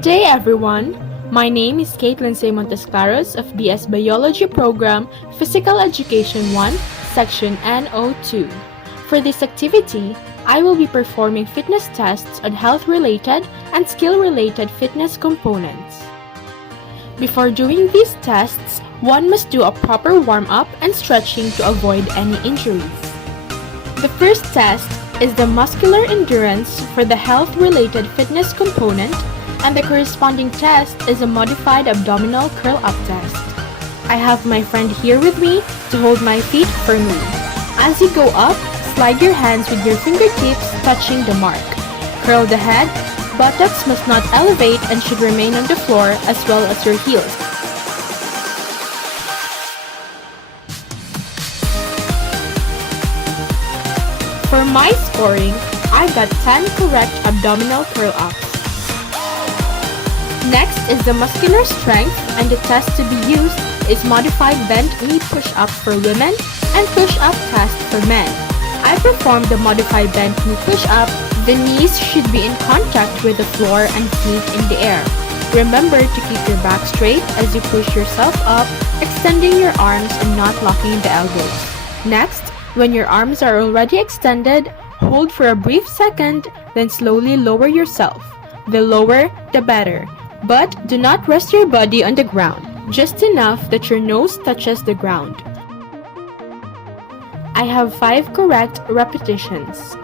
Good day, everyone. My name is Caitlin C. Montesclaros of BS Biology Program, Physical Education 1, Section NO2. For this activity, I will be performing fitness tests on health-related and skill-related fitness components. Before doing these tests, one must do a proper warm-up and stretching to avoid any injuries. The first test is the muscular endurance for the health-related fitness component, and the corresponding test is a modified abdominal curl-up test. I have my friend here with me to hold my feet firmly. As you go up, slide your hands with your fingertips touching the mark. Curl the head. Buttocks must not elevate and should remain on the floor as well as your heels. For my scoring, I got 10 correct abdominal curl-ups. Next is the muscular strength, and the test to be used is modified bent knee push-up for women and push-up test for men. I performed the modified bent knee push-up. The knees should be in contact with the floor and feet in the air. Remember to keep your back straight as you push yourself up, extending your arms and not locking the elbows. Next, when your arms are already extended, hold for a brief second, then slowly lower yourself. The lower, the better. But do not rest your body on the ground, just enough that your nose touches the ground. I have 5 correct repetitions.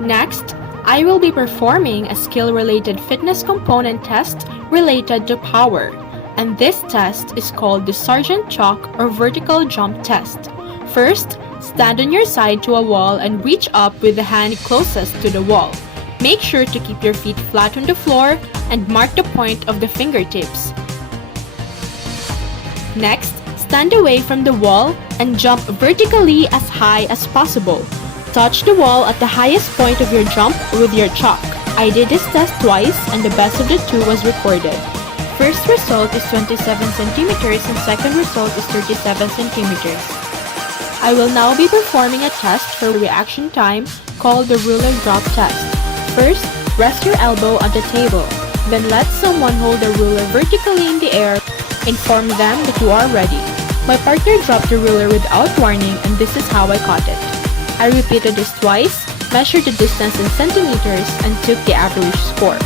Next, I will be performing a skill-related fitness component test related to power, and this test is called the Sergeant Chalk or vertical jump test. First, stand on your side to a wall and reach up with the hand closest to the wall. Make sure to keep your feet flat on the floor and mark the point of the fingertips. Next, stand away from the wall and jump vertically as high as possible. Touch the wall at the highest point of your jump with your chalk. I did this test twice and the best of the two was recorded. First result is 27 centimeters and second result is 37 centimeters. I will now be performing a test for reaction time called the ruler drop test. First, rest your elbow on the table. Then let someone hold the ruler vertically in the air. Inform them that you are ready. My partner dropped the ruler without warning, and this is how I caught it. I repeated this twice, measured the distance in centimeters, and took the average score.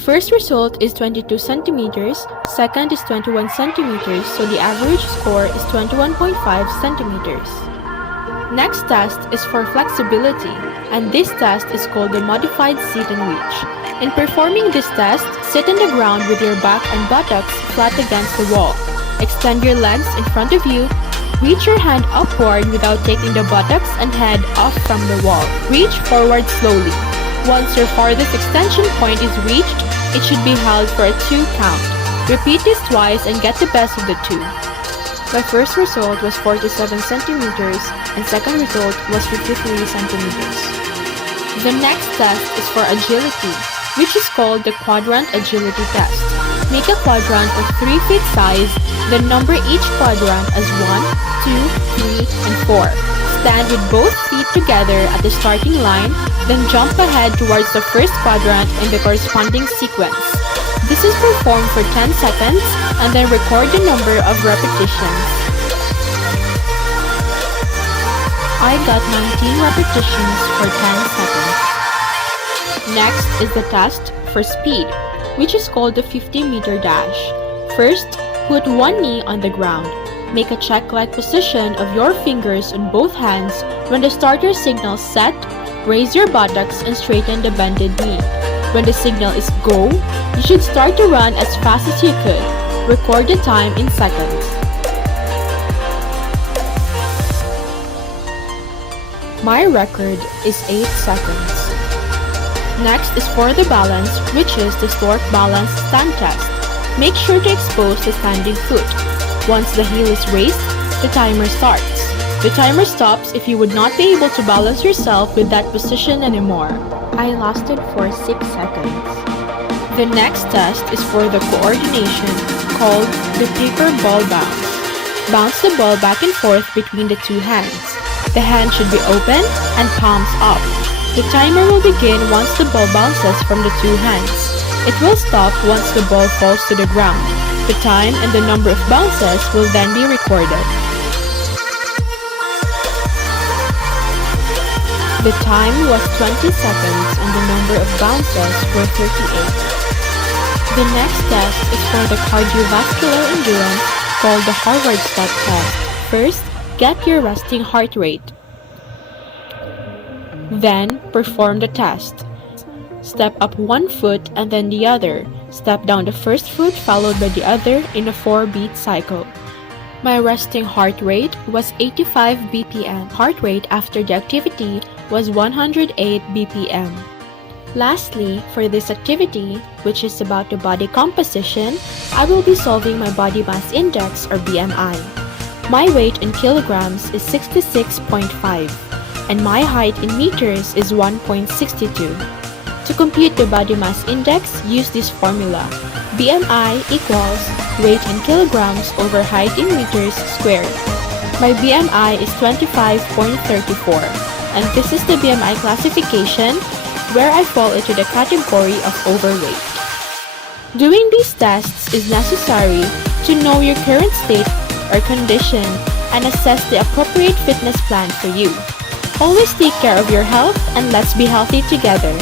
First result is 22 centimeters, second is 21 centimeters, so the average score is 21.5 centimeters. Next test is for flexibility, and this test is called the modified sit and reach. In performing this test, sit on the ground with your back and buttocks flat against the wall. Extend your legs in front of you. Reach your hand upward without taking the buttocks and head off from the wall. Reach forward slowly. Once your farthest extension point is reached, it should be held for a 2 count. Repeat this twice and get the best of the 2. My first result was 47 centimeters and second result was 53 centimeters. The next test is for agility, which is called the quadrant agility test. Make a quadrant of 3 feet size, then number each quadrant as 1, 2, 3, and 4. Stand with both feet together at the starting line, then jump ahead towards the first quadrant in the corresponding sequence. This is performed for 10 seconds and then record the number of repetitions. I got 19 repetitions for 10 seconds. Next is the test for speed, which is called the 50-meter dash. First, put one knee on the ground. Make a check-like position of your fingers on both hands. When the starter signal set, raise your buttocks and straighten the bended knee. When the signal is go, you should start to run as fast as you could. Record the time in seconds. My record is 8 seconds. Next is for the balance, which is the Stork Balance Stand Test. Make sure to expose the standing foot. Once the heel is raised, the timer starts. The timer stops if you would not be able to balance yourself with that position anymore. I lasted for 6 seconds. The next test is for the coordination called the paper ball bounce. Bounce the ball back and forth between the two hands. The hand should be open and palms up. The timer will begin once the ball bounces from the two hands. It will stop once the ball falls to the ground. The time and the number of bounces will then be recorded. The time was 20 seconds and the number of bounces were 38. The next test is for the cardiovascular endurance called the Harvard Step Test. First, get your resting heart rate. Then, perform the test. Step up one foot and then the other. Step down the first foot followed by the other in a 4-beat cycle. My resting heart rate was 85 BPM. Heart rate after the activity was 108 BPM. Lastly, for this activity, which is about the body composition, I will be solving my body mass index or BMI. My weight in kilograms is 66.5 and my height in meters is 1.62. To compute the body mass index, use this formula. BMI equals weight in kilograms over height in meters squared. My BMI is 25.34 and this is the BMI classification where I fall into the category of overweight. Doing these tests is necessary to know your current state or condition and assess the appropriate fitness plan for you. Always take care of your health and let's be healthy together.